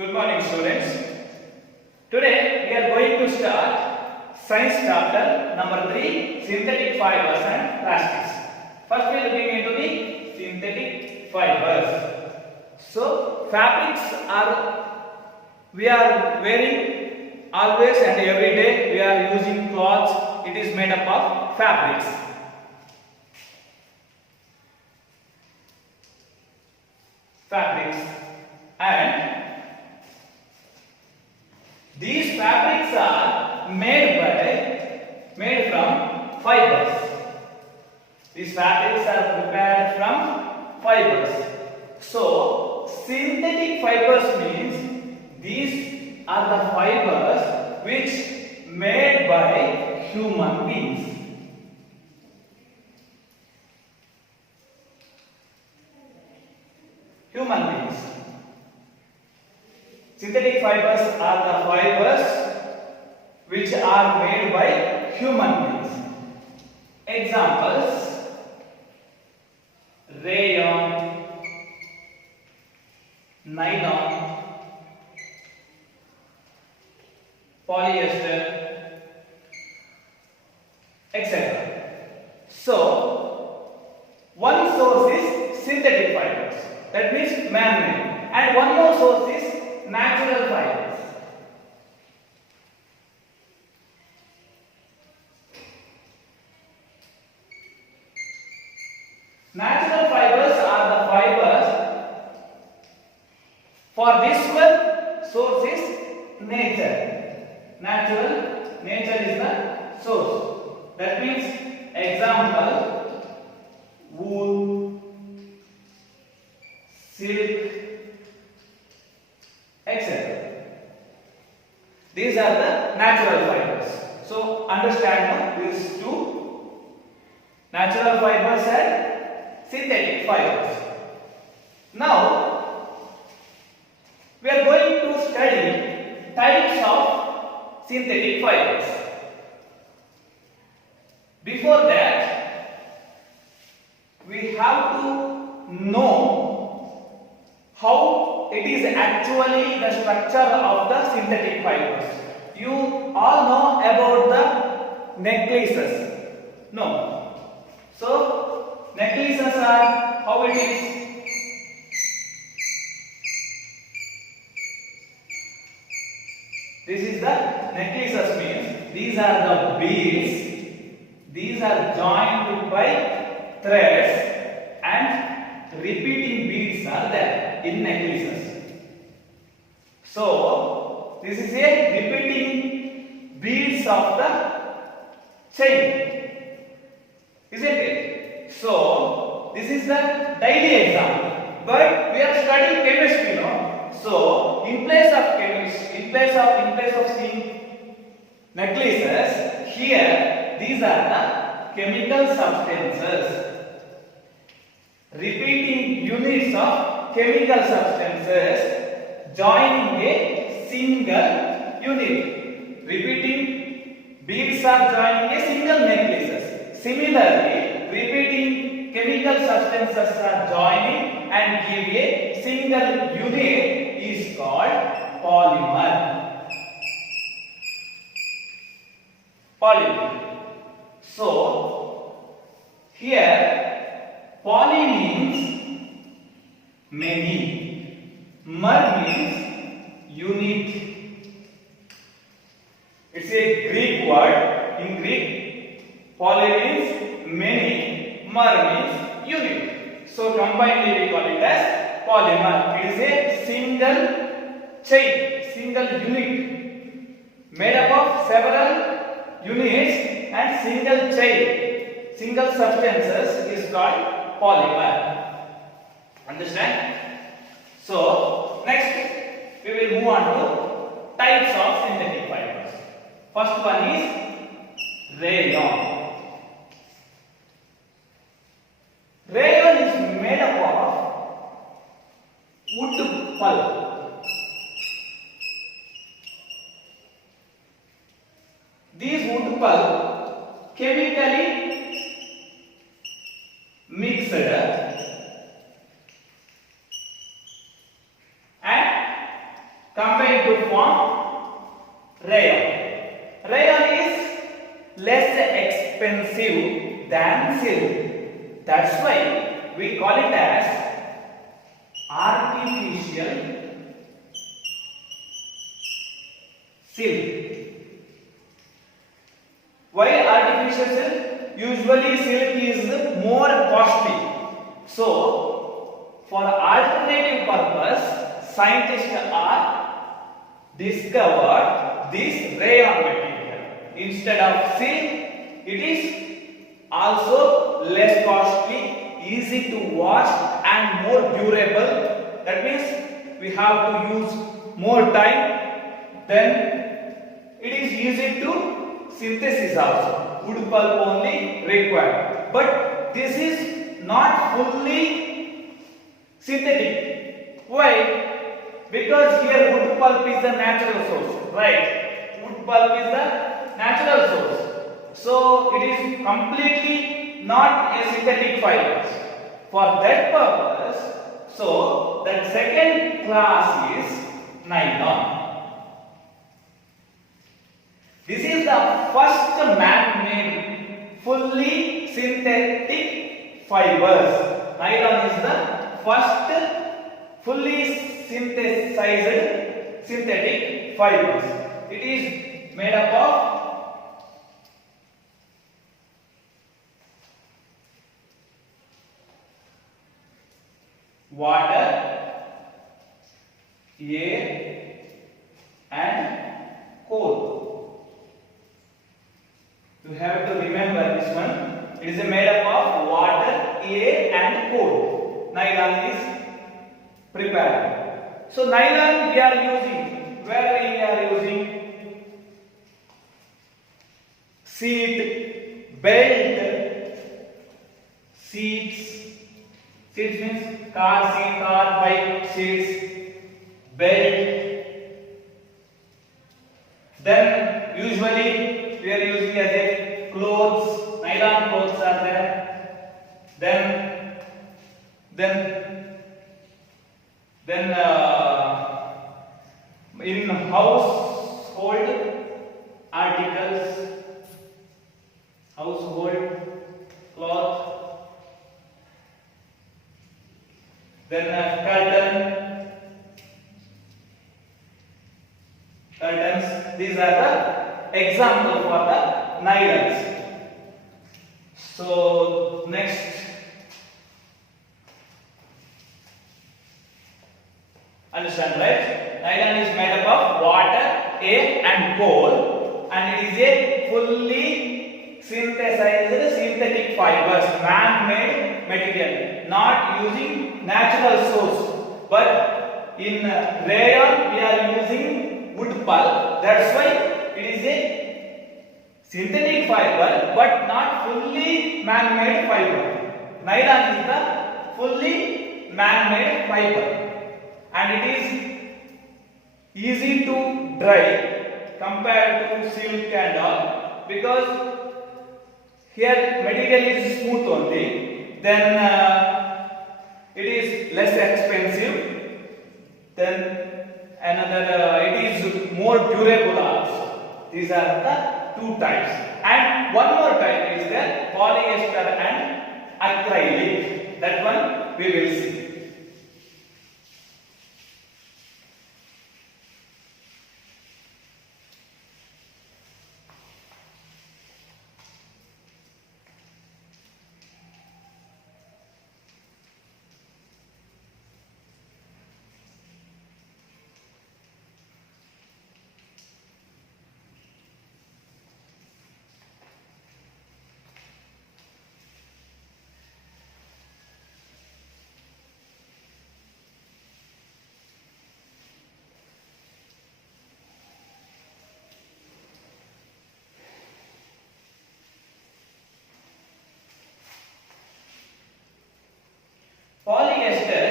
Good morning, students. Today we are going to start science chapter number 3, synthetic fibers and plastics. First we are looking into the synthetic fibers. So fabrics we are wearing always and every day. We are using clothes. It is made up of fabrics. And these fabrics are made from fibers. These fabrics are prepared from fibers. So synthetic fibers means these are the fibers which made by human beings. Synthetic fibers are the fibers which are made by human beings. Examples: rayon, nylon, polyester, etc. So, one source is synthetic fibers, that means man-made, and one more source is natural fibers. Natural fibers are the fibers. For this one, source is nature. Nature is the source. That means, example, wool, silk, etc. These are the natural fibers. So understand these two: natural fibers and synthetic fibers. Now we are going to study types of synthetic fibers. Before that, we have to know how it is actually the structure of the synthetic fibers. You all know about the necklaces. No. So necklaces are how it is. This is the necklaces means these are the beads. These are joined by threads and repeating beads are there in necklaces. So this is a repeating beads of the chain, isn't it? So this is the daily example, but we are studying chemistry now. So in place of chemistry, in place of seeing necklaces, here these are the chemical substances. Repeating units of chemical substances joining a single unit. Repeating beads are joining a single necklaces. Similarly, repeating chemical substances are joining and give a single unit is called polymer. So here poly means many, mer means unit. It's a Greek word. In Greek, poly means many, mer means unit. So combinedly we call it as polymer. It is a single chain, single unit made up of several units and single chain, single substances is called polymer. Understand? So next we will move on to types of synthetic fibers. First one is rayon. Rayon is made up of wood pulp. These wood pulp chemically mixed and from rayon. Rayon is less expensive than silk. That's why we call it as artificial silk. Why artificial silk? Usually silk is more costly. So, for alternative purpose, scientists are discovered this rayon material. Instead of silk, it is also less costly, easy to wash and more durable. That means we have to use more time. Then it is easy to synthesis also. Wood pulp only required. But this is not fully synthetic. Why? Because here wood pulp is the natural source, right? Wood pulp is the natural source. So it is completely not a synthetic fiber. For that purpose, so that second class is nylon. This is the first man-made fully synthetic fibers. Nylon is the first fully synthesized synthetic fibers. It is made up of water, air and coal. You have to remember this one. It is made up of water, air and coal. Nylon is prepared. So nylon we are using. Where we are using? Seat, belt, seats. Seats means car seat, car, bike seats, belt. Then usually we are using as a clothes, nylon clothes are there. Then in household articles, household cloth, then curtains. These are the example for the nylons. So next, understand, right? Nylon is made up of water, air and coal, and it is a fully synthesized synthetic fibers, man-made material, not using natural source. But in rayon we are using wood pulp. That's why it is a synthetic fiber, but not fully man-made fiber. Nylon is the fully man-made fiber. And it is easy to dry compared to silk and all, because here material is smooth only, then it is less expensive, then another it is more durable also. These are the two types, and one more type is the polyester and acrylic. That one we will see. Polyester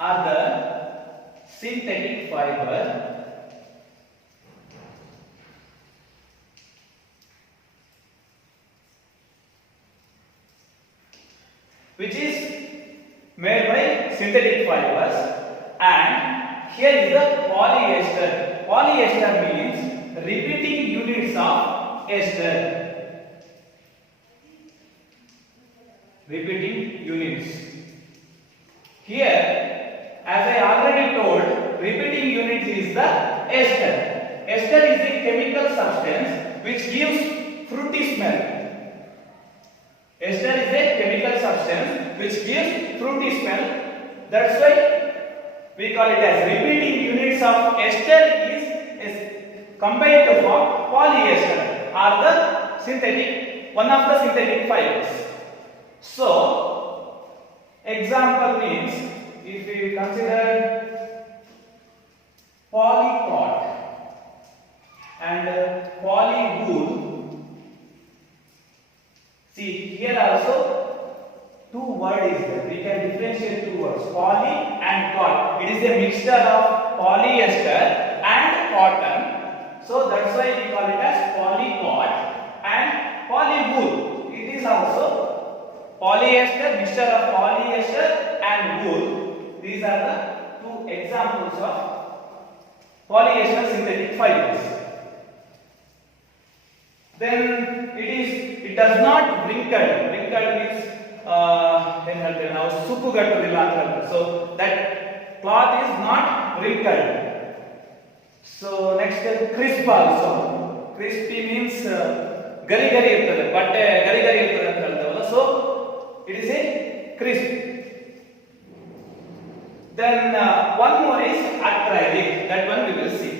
are the synthetic fiber which is made by synthetic fibers and here is the polyester. Polyester means repeating units of ester. Repeating units. Here, as I already told, repeating unit is the ester. Ester is a chemical substance which gives fruity smell. Ester is a chemical substance which gives fruity smell. That's why we call it as repeating units of ester is combined to form polyester or the synthetic, one of the synthetic fibers. So, example means if we consider polycot and polywool, see here also two words is there. We can differentiate two words, poly and cot. It is a mixture of polyester and cotton. So that's why we call it as polycot and polywool. It is also polyester, mixture of polyester and wool. These are the two examples of polyester synthetic fibers. Then it does not wrinkle. Wrinkle means now so that cloth is not wrinkled. So next crisp also. Crispy means gari gari irtade, but gari gari irtade anta ಹೇಳ್ತೇವಲ್ಲ. So it is a crisp. Then one more is acrylic. That one we will see.